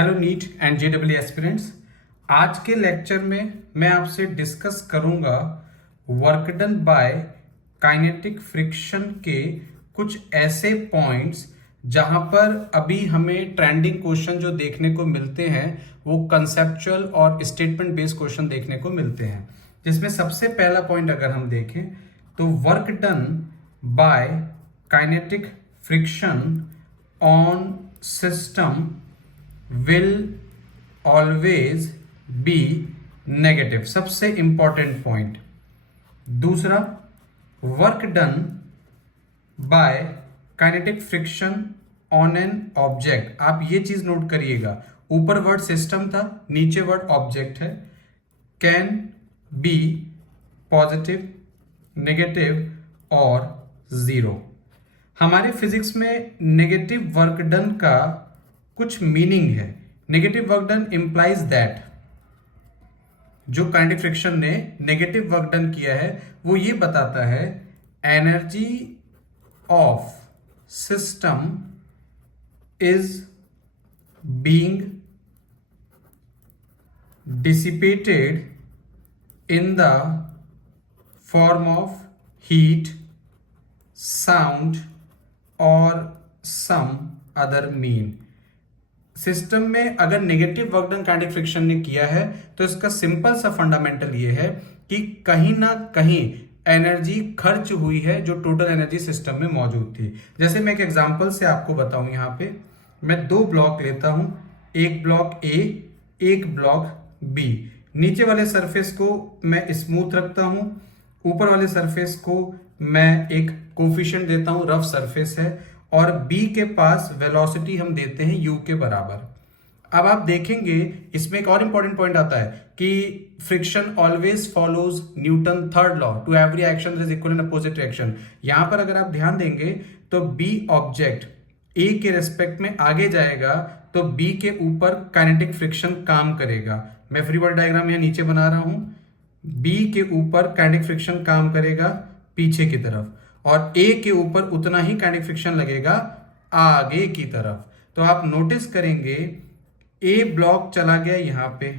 Hello neat and JW aspirants. आज के lecture में मैं आपसे डिस्कस करूंगा work done by kinetic friction के कुछ ऐसे पॉइंट्स जहां पर अभी हमें ट्रेंडिंग क्वेश्चन जो देखने को मिलते हैं वो कंसेप्चुअल और स्टेटमेंट बेस्ड क्वेश्चन देखने को मिलते हैं। जिसमें सबसे पहला पॉइंट अगर हम देखें तो work done by kinetic friction on system will always be negative, सबसे इंपॉर्टेंट पॉइंट। दूसरा, work done by kinetic friction on an object. आप ये चीज नोट करिएगा, ऊपर वर्ड सिस्टम था, नीचे वर्ड ऑब्जेक्ट है। कैन बी पॉजिटिव, नेगेटिव और जीरो। हमारे फिजिक्स में नेगेटिव वर्क डन का कुछ मीनिंग है। Negative work done implies that जो काइनेटिक फ्रिक्शन ने नेगेटिव वर्क डन किया है वो ये बताता है energy of system is being dissipated in the form of heat, sound और सम अदर मीन। सिस्टम में अगर negative work done kinetic friction ने किया है तो इसका सिंपल सा फंडामेंटल ये है कि कहीं ना कहीं एनर्जी खर्च हुई है जो टोटल एनर्जी सिस्टम में मौजूद थी। जैसे मैं एक एग्जांपल से आपको बताऊं, यहां पे मैं दो ब्लॉक लेता हूं, एक ब्लॉक ए, एक ब्लॉक बी। नीचे वाले सरफेस को मैं स्मूथ रखता हूं, ऊपर वाले सरफेस को मैं एक कोफिशिएंट देता हूं, रफ सरफेस है, और B के पास वेलोसिटी हम देते हैं U के बराबर। अब आप देखेंगे इसमें एक और इंपॉर्टेंट पॉइंट आता है कि friction always follows Newton third law, to every action there is equal and opposite reaction. यहां पर अगर आप ध्यान देंगे तो B ऑब्जेक्ट A के रेस्पेक्ट में आगे जाएगा तो B के ऊपर काइनेटिक फ्रिक्शन काम करेगा। मैं फ्री बॉडी डायग्राम यहां नीचे बना रहा हूं। B के ऊपर काइनेटिक फ्रिक्शन काम करेगा पीछे की तरफ, और ए के ऊपर उतना ही काइनेटिक फ्रिक्शन लगेगा आगे की तरफ। तो आप नोटिस करेंगे ए ब्लॉक चला गया यहां पे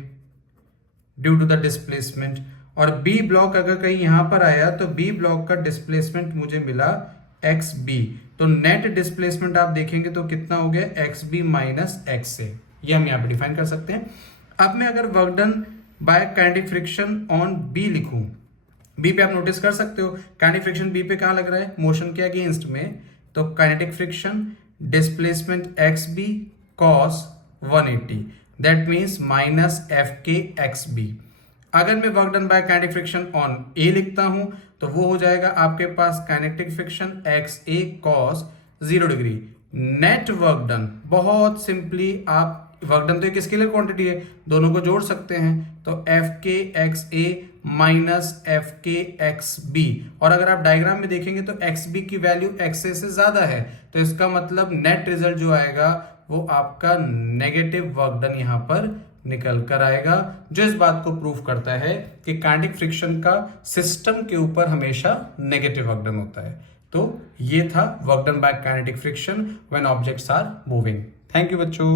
ड्यू टू द डिस्प्लेसमेंट, और बी ब्लॉक अगर कहीं यहां पर आया तो बी ब्लॉक का डिस्प्लेसमेंट मुझे मिला एक्स बी। तो नेट डिस्प्लेसमेंट आप देखेंगे तो कितना हो गया, एक्स बी माइनस एक्स ए। ये हम यहां पे डिफाइन कर सकते हैं। अब मैं अगर work done by kinetic friction on B लिखूं, बी पे आप नोटिस कर सकते हो काइनेटिक फ्रिक्शन बी पे कहां लग रहा है, मोशन के अगेंस्ट में। तो kinetic friction displacement x b cos 180, that means minus f k x b. अगर मैं work done by kinetic friction on a लिखता हूं तो वो हो जाएगा आपके पास kinetic friction x a cos 0 degree. Net work done बहुत सिंपली आप, वर्क डन तो एक स्केलर क्वांटिटी है, दोनों को जोड़ सकते हैं, तो एफ के एक्स ए minus f k x B. और अगर आप डायग्राम में देखेंगे तो एक्स बी की वैल्यू एक्स ए से ज्यादा है, तो इसका मतलब नेट रिजल्ट जो आएगा वो आपका नेगेटिव वर्क डन यहां पर निकल कर आएगा, जो इस बात को प्रूव करता है कि काइनेटिक फ्रिक्शन का सिस्टम के ऊपर हमेशा नेगेटिव वर्क डन होता है। तो ये था work done by kinetic friction when objects are moving. Thank you बच्चों।